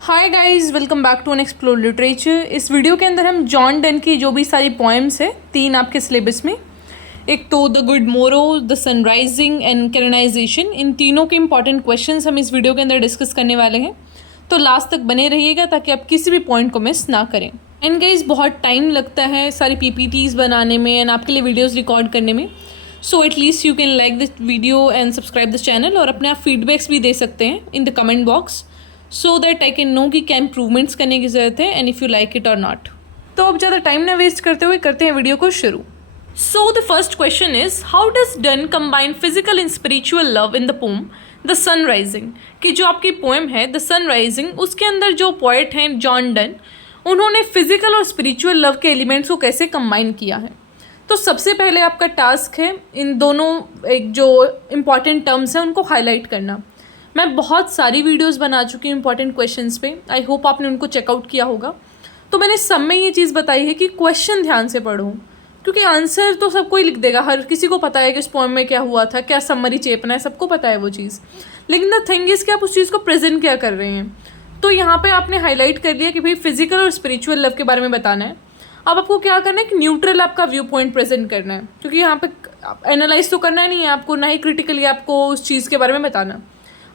Hi guys, welcome back to an explore literature. इस video के अंदर हम जॉन डन की जो भी सारी पोएम्स है, 3 आपके सिलेबस में, एक तो द गुड मोरो, द सनराइजिंग एंड कैनोनाइजेशन, इन तीनों के इंपॉर्टेंट क्वेश्चंस हम इस वीडियो के अंदर डिस्कस करने वाले हैं। तो लास्ट तक बने रहिएगा ताकि आप किसी भी पॉइंट को मिस ना करें। एंड गाइस, बहुत टाइम लगता है सारी पीपीटीज बनाने में एंड आपके लिए वीडियोज़ रिकॉर्ड करने में। So at least you can like this video and subscribe this channel, और अपने आप फीडबैक्स भी दे सकते हैं in the comment box, so that I can know कि क्या इंप्रूवमेंट्स करने की ज़रूरत है and if you like it और नॉट। तो अब ज़्यादा टाइम ना वेस्ट करते हुए करते हैं वीडियो को शुरू। So the first question is, how does Donne combine physical and spiritual love in the poem the Sun Rising. कि जो आपकी पोएम है द सन राइजिंग, उसके अंदर जो पोएट हैं जॉन डन, उन्होंने फिजिकल और स्पिरिचुअल लव के एलिमेंट्स को कैसे कंबाइन किया है। तो सबसे पहले आपका टास्क है इन दोनों एक जो इम्पॉर्टेंट टर्म्स हैं उनको हाईलाइट करना। मैं बहुत सारी वीडियोस बना चुकी हूँ इंपॉर्टेंट क्वेश्चंस पे, आई होप आपने उनको चेकआउट किया होगा। तो मैंने सब में ये चीज़ बताई है कि क्वेश्चन ध्यान से पढ़ो, क्योंकि आंसर तो सबको ही लिख देगा, हर किसी को पता है कि इस पोएम में क्या हुआ था, क्या समरी चेपना है, सबको पता है वो चीज़। लेकिन द थिंग इज़ कि आप उस चीज़ को प्रेजेंट क्या कर रहे हैं। तो यहाँ पर आपने हाईलाइट कर लिया कि भाई फिजिकल और स्पिरिचुअल लव के बारे में बताना है। अब आपको क्या करना है कि न्यूट्रल आपका व्यू पॉइंट प्रेजेंट करना है, क्योंकि यहाँ पे एनालाइज तो करना नहीं है आपको, ना ही क्रिटिकली आपको उस चीज़ के बारे में बताना।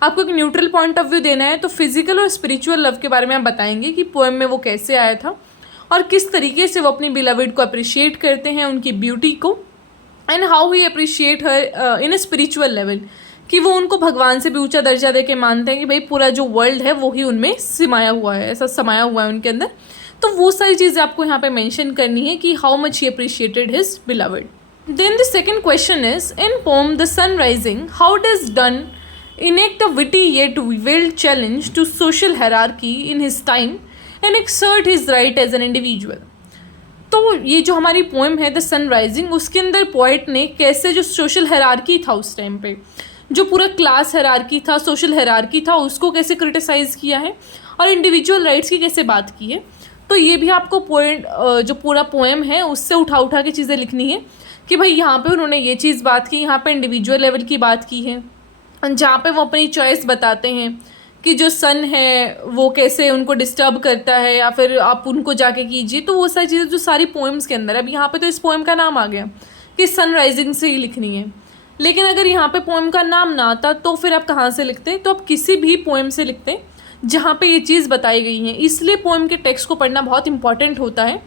आपको एक न्यूट्रल पॉइंट ऑफ व्यू देना है। तो फिजिकल और स्पिरिचुअल लव के बारे में आप बताएंगे कि पोएम में वो कैसे आया था और किस तरीके से वो अपनी बिलवड को अप्रिशिएट करते हैं, उनकी ब्यूटी को, and how he appreciate her in a spiritual level, कि वो उनको भगवान से भी ऊंचा दर्जा दे के मानते हैं कि भाई पूरा जो वर्ल्ड है वो ही उनमें समाया हुआ है, ऐसा समाया हुआ है उनके अंदर। तो वो सारी चीज़ें आपको यहाँ पे मेंशन करनी है कि how much he appreciated his beloved. Then the second question is, in poem the Sun Rising, how does Donne enact a witty yet veiled challenge to social hierarchy in his time and assert his right as an individual। तो ये जो हमारी poem है the Sun rising, उसके अंदर poet ने कैसे जो सोशल हायरार्की था उस टाइम पे, जो पूरा क्लास हायरार्की था, सोशल हायरार्की था, उसको कैसे क्रिटिसाइज़ किया है और इंडिविजुअल राइट्स की कैसे बात की है। तो ये भी आपको पॉइंट जो पूरा पोएम है उससे उठा के चीज़ें लिखनी है कि भाई यहाँ पे उन्होंने ये चीज़ बात की, यहाँ पे इंडिविजुअल लेवल की बात की है, जहाँ पे वो अपनी चॉइस बताते हैं कि जो सन है वो कैसे उनको डिस्टर्ब करता है, या फिर आप उनको जाके कीजिए। तो वो सारी चीज़ें जो सारी पोएम्स के अंदर, अब यहाँ पे तो इस पोएम का नाम आ गया कि सन राइजिंग से ही लिखनी है, लेकिन अगर यहाँ पे पोएम का नाम ना आता तो फिर आप कहाँ से लिखते। तो आप किसी भी पोएम से लिखते जहाँ पे ये चीज़ बताई गई है। इसलिए पोएम के टेक्स्ट को पढ़ना बहुत इंपॉर्टेंट होता है,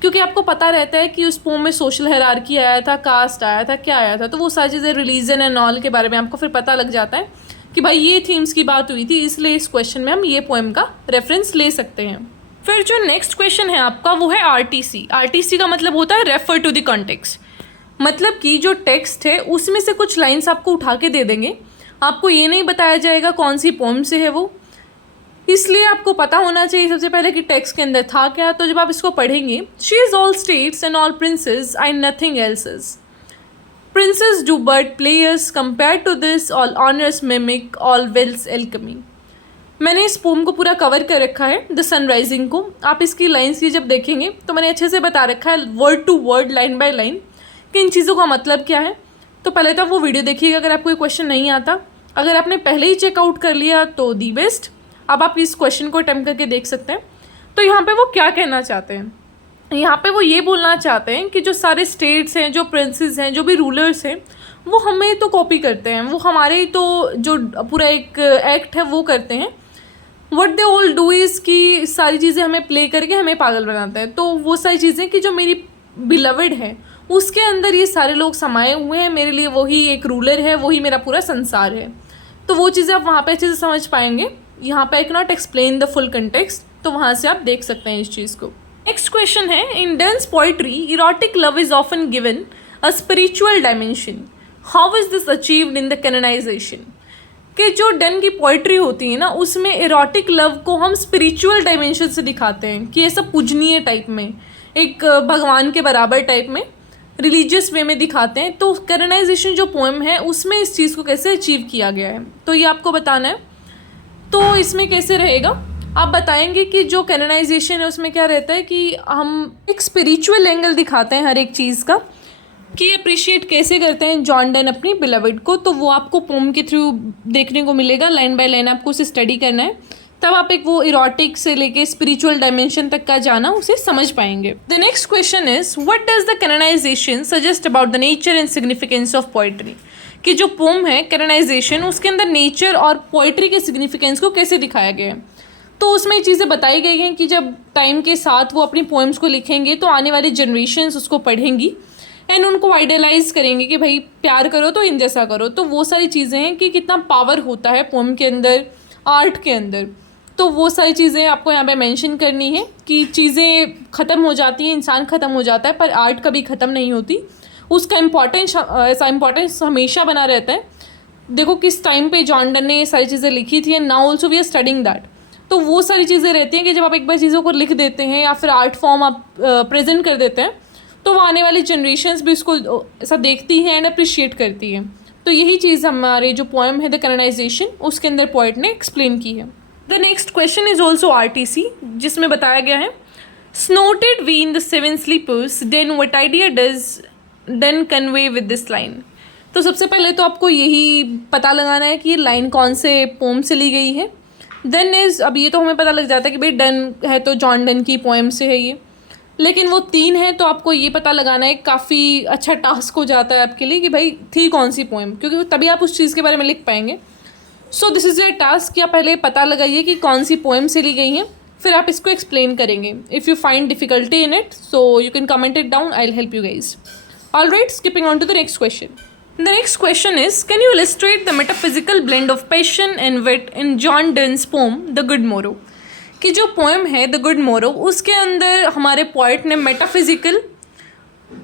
क्योंकि आपको पता रहता है कि उस पोम में सोशल हायरार्की आया था, कास्ट आया था, क्या आया था। तो वो सारी चीज़ें, रिलीजन एंड ऑल के बारे में आपको फिर पता लग जाता है कि भाई ये थीम्स की बात हुई थी, इसलिए इस क्वेश्चन में हम ये पोएम का रेफरेंस ले सकते हैं। फिर जो नेक्स्ट क्वेश्चन है आपका वो है आरटीसी। आरटीसी का मतलब होता है रेफर टू द कॉन्टेक्स्ट, मतलब कि जो टेक्स्ट है उसमें से कुछ लाइन्स आपको उठा के दे देंगे, आपको ये नहीं बताया जाएगा कौन सी पोम से है वो। इसलिए आपको पता होना चाहिए सबसे पहले कि टेक्स्ट के अंदर था क्या। तो जब आप इसको पढ़ेंगे, she is all states and all princes and nothing else is, princes do but players compare to this, all honour's mimic, all wealth alchemy. मैंने इस पोम को पूरा कवर कर रखा है द सन राइजिंग को। आप इसकी लाइन्स की जब देखेंगे तो मैंने अच्छे से बता रखा है word to word, line by line, कि इन चीज़ों का मतलब क्या है। तो पहले तो आप वो वीडियो देखिएगा अगर आपको कोई क्वेश्चन नहीं आता। अगर आपने पहले ही चेकआउट कर लिया तो दी बेस्ट, अब आप इस क्वेश्चन को अटेम्प्ट करके देख सकते हैं। तो यहाँ पे वो क्या कहना चाहते हैं, यहाँ पे वो ये बोलना चाहते हैं कि जो सारे स्टेट्स हैं, जो प्रिंसेस हैं, जो भी रूलर्स हैं, वो हमें तो कॉपी करते हैं, वो हमारे ही तो जो पूरा एक एक्ट है वो करते हैं। What they all do is कि सारी चीज़ें हमें प्ले करके हमें पागल बनाते हैं। तो वो सारी चीज़ें कि जो मेरी बिलवड है उसके अंदर ये सारे लोग समाये हुए हैं, मेरे लिए वही एक रूलर है, वही मेरा पूरा संसार है। तो वो चीज़ें आप वहाँ पे अच्छे से समझ पाएंगे। यहाँ पे I can not explain the full context, तो वहाँ से आप देख सकते हैं इस चीज़ को। नेक्स्ट क्वेश्चन है, in Donne's poetry erotic love is often given a spiritual dimension, how is this achieved in the canonization. कि जो डन की पोइट्री होती है ना, उसमें इरोटिक लव को हम स्पिरिचुअल डायमेंशन से दिखाते हैं कि ऐसा पूजनीय टाइप में, एक भगवान के बराबर टाइप में, रिलीजियस वे में दिखाते हैं। तो कैनोनाइजेशन जो पोएम है उसमें इस चीज़ को कैसे अचीव किया गया है, तो ये आपको बताना है। तो इसमें कैसे रहेगा, आप बताएंगे कि जो कैनोनाइजेशन है उसमें क्या रहता है कि हम एक स्पिरिचुअल एंगल दिखाते हैं हर एक चीज़ का, कि अप्रिशिएट कैसे करते हैं जॉन डन अपनी बिलवड को। तो वो आपको पोम के थ्रू देखने को मिलेगा, लाइन बाय लाइन आपको उसे स्टडी करना है, तब आप एक वो इरोटिक से लेके स्पिरिचुअल डायमेंशन तक का जाना उसे समझ पाएंगे। The next question is what does the canonisation suggest about the nature and significance of poetry. कि जो पोम है कैनोनाइजेशन, उसके अंदर नेचर और पोइट्री के सिग्निफिकेंस को कैसे दिखाया गया है। तो उसमें चीज़ें बताई गई हैं कि जब टाइम के साथ वो अपनी पोएम्स को लिखेंगे तो आने वाली जनरेशन्स उसको पढ़ेंगी एंड उनको आइडियलाइज करेंगे कि भाई प्यार करो तो इन जैसा करो। तो वो सारी चीज़ें हैं कि कितना पावर होता है पोम के अंदर, आर्ट के अंदर। तो वो सारी चीज़ें आपको यहाँ पे मेंशन करनी है कि चीज़ें ख़त्म हो जाती हैं, इंसान ख़त्म हो जाता है, पर आर्ट कभी ख़त्म नहीं होती। उसका इम्पोर्टेंस हमेशा बना रहता है। देखो किस टाइम पे जॉन डन ने ये सारी चीज़ें लिखी थी and now also we are studying that. तो वो सारी चीज़ें रहती हैं कि जब आप एक बार चीज़ों को लिख देते हैं या फिर आर्ट फॉर्म आप प्रेजेंट कर देते हैं तो वो आने वाली जनरेशन्स भी उसको ऐसा देखती हैं एंड अप्रिशिएट करती हैं। तो यही चीज़ हमारे जो पोएम है द कैनोनाइजेशन, उसके अंदर पोइट ने एक्सप्लेन की है। The next question is also RTC, जिसमें बताया गया है snorted we in the seven sleepers den what idea does Donne convey with this line. तो सबसे पहले तो आपको यही पता लगाना है कि ये लाइन कौन से पोम से ली गई है। देन इज़, अब ये तो हमें पता लग जाता है कि भाई डन है तो जॉन डन की पोएम से है ये, लेकिन वो 3 है तो आपको ये पता लगाना है, काफ़ी अच्छा टास्क हो जाता है आपके लिए कि भाई थी कौन सी पोएम, क्योंकि तभी आप उस चीज़ के बारे में लिख पाएंगे। So this is a task कि आप पहले पता लगाइए कि कौन सी पोएम से ली गई हैं, फिर आप इसको एक्सप्लेन करेंगे। If you find difficulty in it so you can comment it down, I will help you guys. Alright, skipping on to the next question. The next question is, can you illustrate the metaphysical blend of passion and wit in John Donne's poem The Good Morrow? कि जो poem है the good मोरो, उसके अंदर हमारे poet ने metaphysical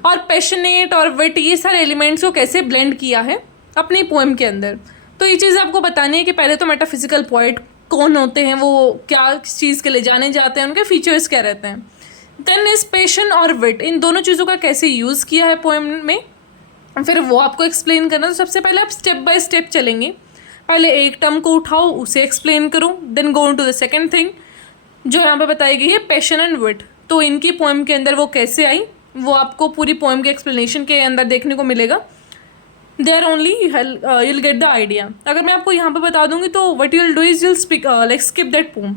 और passionate और विट ये सारे एलिमेंट्स को कैसे ब्लेंड किया है अपनी पोएम के अंदर। तो ये चीज़ आपको बतानी है कि पहले तो मेटाफिजिकल पोइट कौन होते हैं, वो क्या चीज़ के लिए जाने जाते हैं, उनके फीचर्स क्या रहते हैं। देन इस पैशन और विट, इन दोनों चीज़ों का कैसे यूज़ किया है पोएम में, फिर वो आपको एक्सप्लेन करना। तो सबसे पहले आप स्टेप बाय स्टेप चलेंगे। पहले एक टर्म को उठाओ, उसे एक्सप्लेन करो, then go into the second thing जो यहाँ पे बताई गई है पैशन एंड विट। तो इनकी पोएम के अंदर वो कैसे आई, वो आपको पूरी पोएम के एक्सप्लेनेशन के अंदर देखने को मिलेगा। There only you'll get the idea. अगर मैं आपको यहाँ पे बता दूँगी तो what you'll do is you'll speak like skip that poem.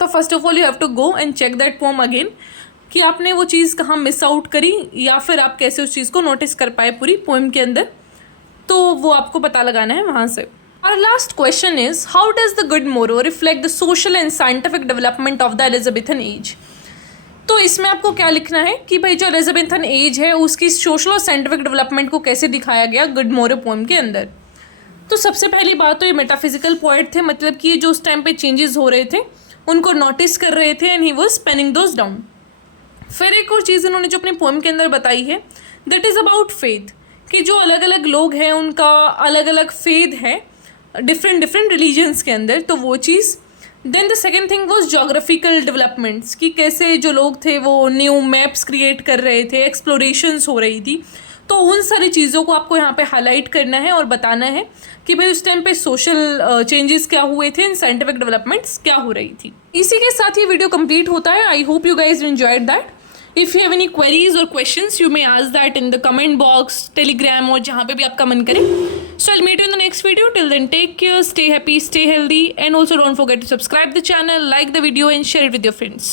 तो first of all you have to go and check that poem again कि आपने वो चीज़ कहाँ मिस आउट करी या फिर आप कैसे उस चीज़ को नोटिस कर पाए पूरी पोएम के अंदर। तो वो आपको पता लगाना है वहाँ से। Our last question is, how does the Good Morrow reflect the social and scientific development of the Elizabethan age? तो इसमें आपको क्या लिखना है कि भाई जो एलिजाबेथन एज है उसकी सोशल और साइंटिफिक डेवलपमेंट को कैसे दिखाया गया गुड मोरो पोएम के अंदर। तो सबसे पहली बात तो ये मेटाफिजिकल पोएट थे, मतलब कि जो उस टाइम पे चेंजेस हो रहे थे उनको नोटिस कर रहे थे and he was penning those down. फिर एक और चीज़ इन्होंने जो अपनी पोएम के अंदर बताई है दैट इज़ अबाउट फेथ, कि जो अलग अलग लोग हैं उनका अलग अलग फेथ है डिफरेंट रिलीजन्स के अंदर, तो वो चीज़। Then the second thing was geographical developments, कि कैसे जो लोग थे वो न्यू मैप्स क्रिएट कर रहे थे, एक्सप्लोरेशंस हो रही थी। तो उन सारी चीज़ों को आपको यहाँ पे हाईलाइट करना है और बताना है कि भाई उस टाइम पे सोशल चेंजेस क्या हुए थे एंड साइंटिफिक डेवलपमेंट्स क्या हो रही थी। इसी के साथ ही वीडियो कंप्लीट होता है। I hope you guys enjoyed that. If you have any queries और questions you may ask that in the comment box, Telegram और जहाँ पे भी आपका मन करे। So I'll meet you in the next video. Till then, take care, stay happy, stay healthy, and also don't forget to subscribe the channel, like the video, and share it with your friends.